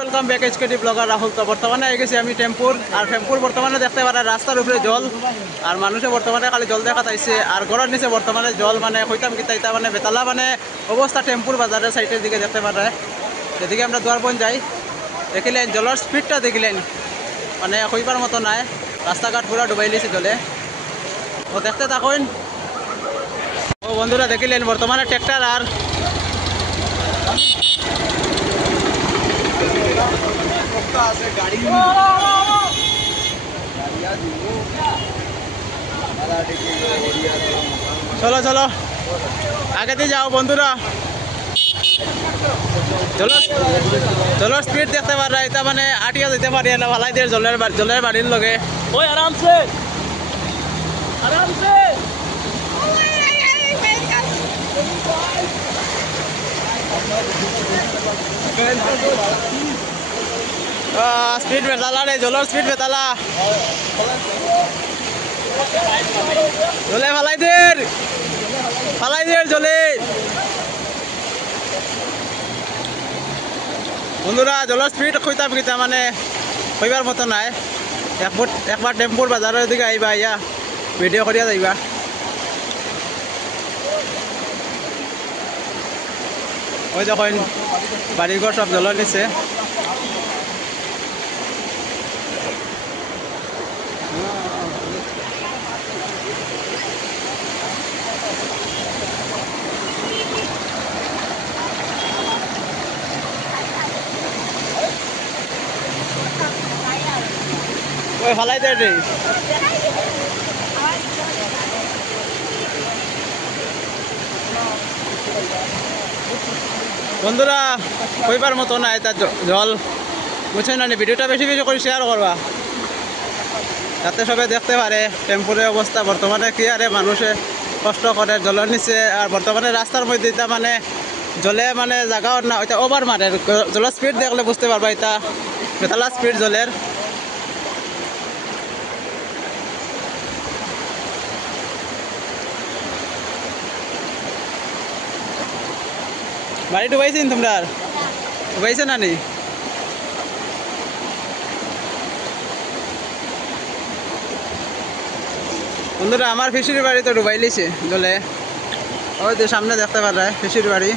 Welcome back এইচকেডি blogger Rahul. তো বর্তমানে এসে গেছি আমি টেম্পুর, আর টেম্পুর বর্তমানে দেখতে পারেন রাস্তার উপরে জল, আর মানুষে বর্তমানে খালি জল দেখা যাইছে। আর ঘরের নিচে বর্তমানে জল, মানে হইতাম কি তাইতা মানে বেতালা মানে অবস্থা টেম্পুর বাজারের সাইডের দিকে দেখতে পারে। যেদিকে আমরা দুয়ারবন যাই, দেখিলেন জলের স্পিডটা দেখিলেন, মানে হইবার মতো নাই। রাস্তাঘাট পুরো ডুবাই লিছে জলে। ও দেখতে থাকুন। ও বন্ধুরা দেখিলেন বর্তমানে ট্র্যাক্টর আর চলো চলো আগে দিয়ে যাও বন্ধুরা। চলো স্পিড দেখতে পারা, এটা মানে আটিয়া যেতে পারি না ভালাই দিয়ে জলের বাড়ির লগে। ওই আরামসে আরামসে স্পিড বেতালা রে, জলের স্পিড বেতালা। জলে ফালাই দের জলে। বন্ধুরা জলের স্পিড কইতাম কিতা মানে কইবার মতো নাই। একবার টেম্পুর বাজারের দিকে আইবা, ইয়া ভিডিও করিয়া যাইবা। ওই যখন বাড়িঘর সব জলের নিচে। ওই ফালাই দে রে। বন্ধুরা কইবার মতো না, এটা জল বুঝছেন না। ভিডিওটা বেশি বেশি করে শেয়ার করবা, যাতে সবাই দেখতে পারে টেম্পুরের অবস্থা বর্তমানে কি। আরে মানুষে কষ্ট করে জলের নিচে, আর বর্তমানে রাস্তার মধ্যে এটা মানে জলে মানে জায়গাও না, ওইটা ওভার মারে। জলের স্পিড দেখলে বুঝতে পারবা এটা বেতালা স্পিড জলের। বাড়ি ডুবাইছেন তোমরা? ডুবাইছে না নি? বন্ধুরা আমার ফিশির বাড়ি তো ডুবাই লিছে জলে। ওই তো সামনে দেখতে পারা ফিশির বাড়ি।